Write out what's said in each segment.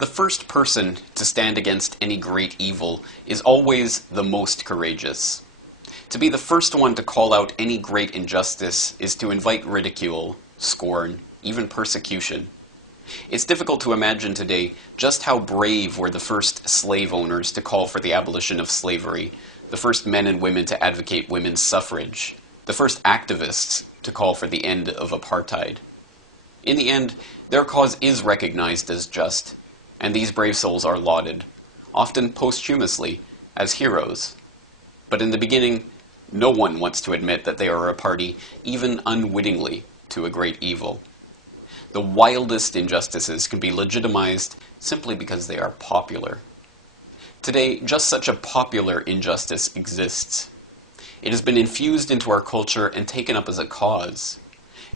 The first person to stand against any great evil is always the most courageous. To be the first one to call out any great injustice is to invite ridicule, scorn, even persecution. It's difficult to imagine today just how brave were the first slave owners to call for the abolition of slavery, the first men and women to advocate women's suffrage, the first activists to call for the end of apartheid. In the end, their cause is recognized as just, and these brave souls are lauded, often posthumously, as heroes. But in the beginning, no one wants to admit that they are a party, even unwittingly, to a great evil. The wildest injustices can be legitimized simply because they are popular. Today, just such a popular injustice exists. It has been infused into our culture and taken up as a cause.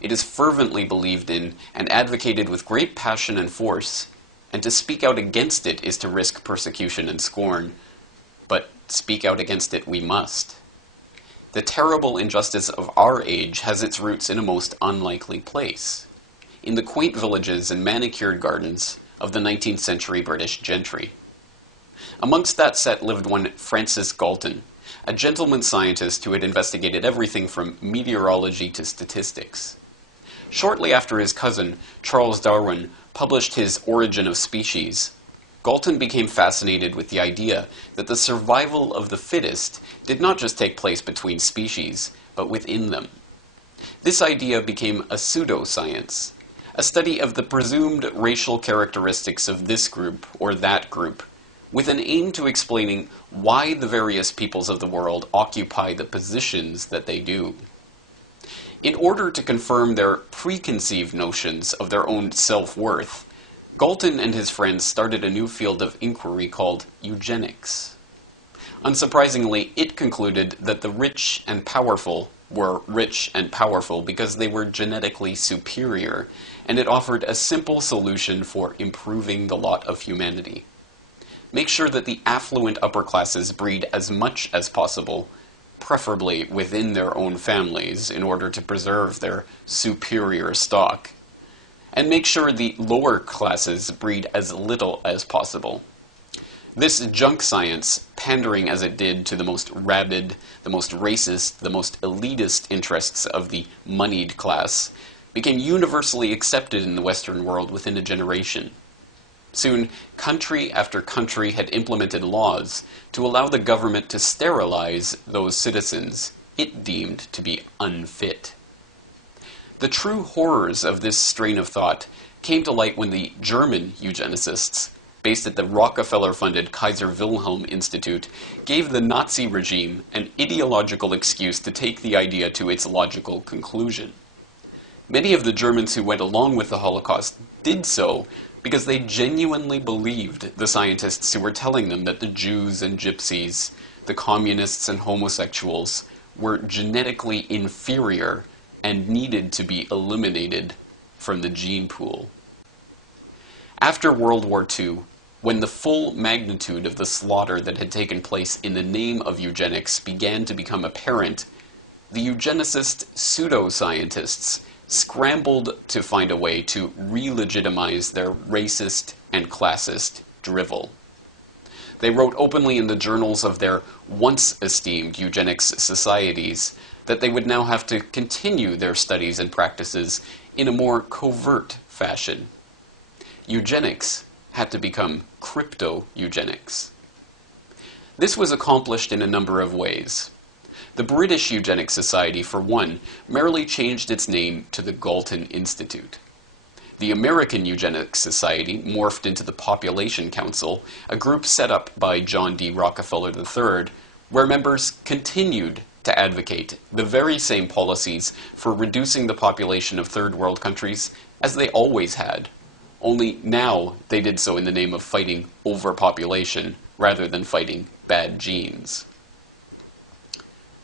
It is fervently believed in and advocated with great passion and force, and to speak out against it is to risk persecution and scorn. But speak out against it we must. The terrible injustice of our age has its roots in a most unlikely place, in the quaint villages and manicured gardens of the 19th century British gentry. Amongst that set lived one Francis Galton, a gentleman scientist who had investigated everything from meteorology to statistics. Shortly after his cousin, Charles Darwin, published his Origin of Species, Galton became fascinated with the idea that the survival of the fittest did not just take place between species, but within them. This idea became a pseudoscience, a study of the presumed racial characteristics of this group or that group, with an aim to explaining why the various peoples of the world occupy the positions that they do. In order to confirm their preconceived notions of their own self-worth, Galton and his friends started a new field of inquiry called eugenics. Unsurprisingly, it concluded that the rich and powerful were rich and powerful because they were genetically superior, and it offered a simple solution for improving the lot of humanity. Make sure that the affluent upper classes breed as much as possible, preferably within their own families, in order to preserve their superior stock. And make sure the lower classes breed as little as possible. This junk science, pandering as it did to the most rabid, the most racist, the most elitist interests of the moneyed class, became universally accepted in the Western world within a generation. Soon, country after country had implemented laws to allow the government to sterilize those citizens it deemed to be unfit. The true horrors of this strain of thought came to light when the German eugenicists, based at the Rockefeller-funded Kaiser Wilhelm Institute, gave the Nazi regime an ideological excuse to take the idea to its logical conclusion. Many of the Germans who went along with the Holocaust did so because they genuinely believed the scientists who were telling them that the Jews and Gypsies, the communists and homosexuals, were genetically inferior and needed to be eliminated from the gene pool. After World War II, when the full magnitude of the slaughter that had taken place in the name of eugenics began to become apparent, the eugenicist pseudoscientists scrambled to find a way to re-legitimize their racist and classist drivel. They wrote openly in the journals of their once-esteemed eugenics societies that they would now have to continue their studies and practices in a more covert fashion. Eugenics had to become crypto-eugenics. This was accomplished in a number of ways. The British Eugenics Society, for one, merely changed its name to the Galton Institute. The American Eugenics Society morphed into the Population Council, a group set up by John D. Rockefeller III, where members continued to advocate the very same policies for reducing the population of third world countries as they always had, only now they did so in the name of fighting overpopulation rather than fighting bad genes.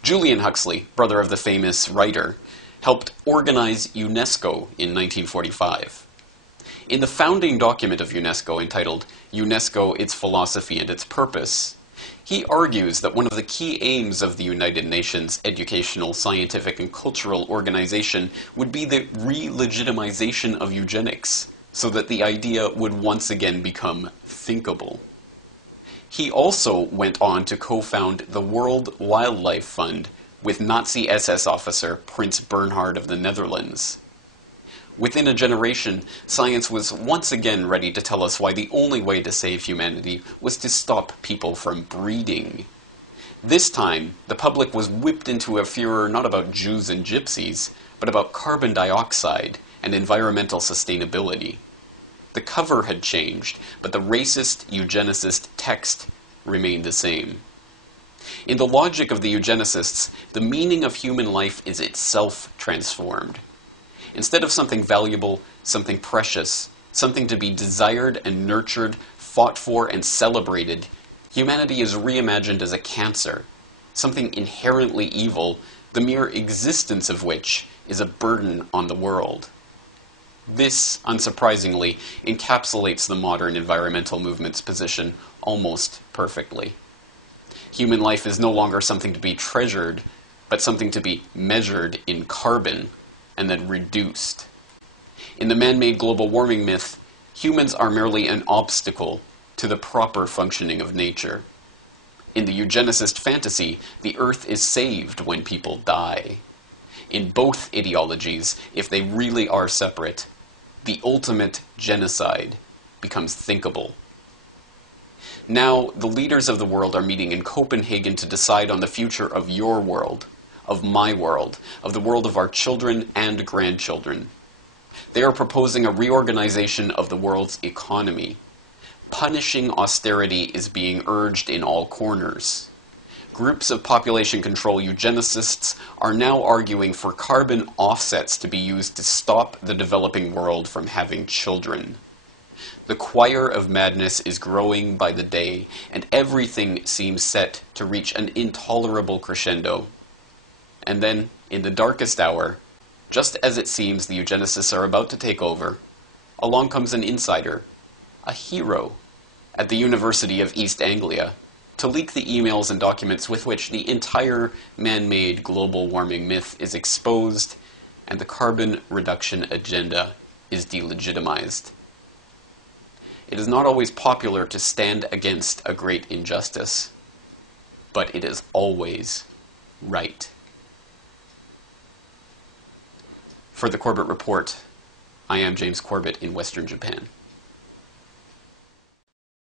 Julian Huxley, brother of the famous writer, helped organize UNESCO in 1945. In the founding document of UNESCO entitled UNESCO, Its Philosophy and Its Purpose, he argues that one of the key aims of the United Nations educational, scientific, and cultural organization would be the re-legitimization of eugenics so that the idea would once again become thinkable. He also went on to co-found the World Wildlife Fund with Nazi SS officer Prince Bernhard of the Netherlands. Within a generation, science was once again ready to tell us why the only way to save humanity was to stop people from breeding. This time, the public was whipped into a furor not about Jews and gypsies, but about carbon dioxide and environmental sustainability. The cover had changed, but the racist, eugenicist text remained the same. In the logic of the eugenicists, the meaning of human life is itself transformed. Instead of something valuable, something precious, something to be desired and nurtured, fought for and celebrated, humanity is reimagined as a cancer, something inherently evil, the mere existence of which is a burden on the world. This, unsurprisingly, encapsulates the modern environmental movement's position almost perfectly. Human life is no longer something to be treasured, but something to be measured in carbon and then reduced. In the man-made global warming myth, humans are merely an obstacle to the proper functioning of nature. In the eugenicist fantasy, the Earth is saved when people die. In both ideologies, if they really are separate, the ultimate genocide becomes thinkable. Now, the leaders of the world are meeting in Copenhagen to decide on the future of your world, of my world, of the world of our children and grandchildren. They are proposing a reorganization of the world's economy. Punishing austerity is being urged in all corners. Groups of population control eugenicists are now arguing for carbon offsets to be used to stop the developing world from having children. The choir of madness is growing by the day, and everything seems set to reach an intolerable crescendo. And then, in the darkest hour, just as it seems the eugenicists are about to take over, along comes an insider, a hero, at the University of East Anglia, to leak the emails and documents with which the entire man-made global warming myth is exposed and the carbon reduction agenda is delegitimized. It is not always popular to stand against a great injustice, but it is always right. For the Corbett Report, I am James Corbett in Western Japan.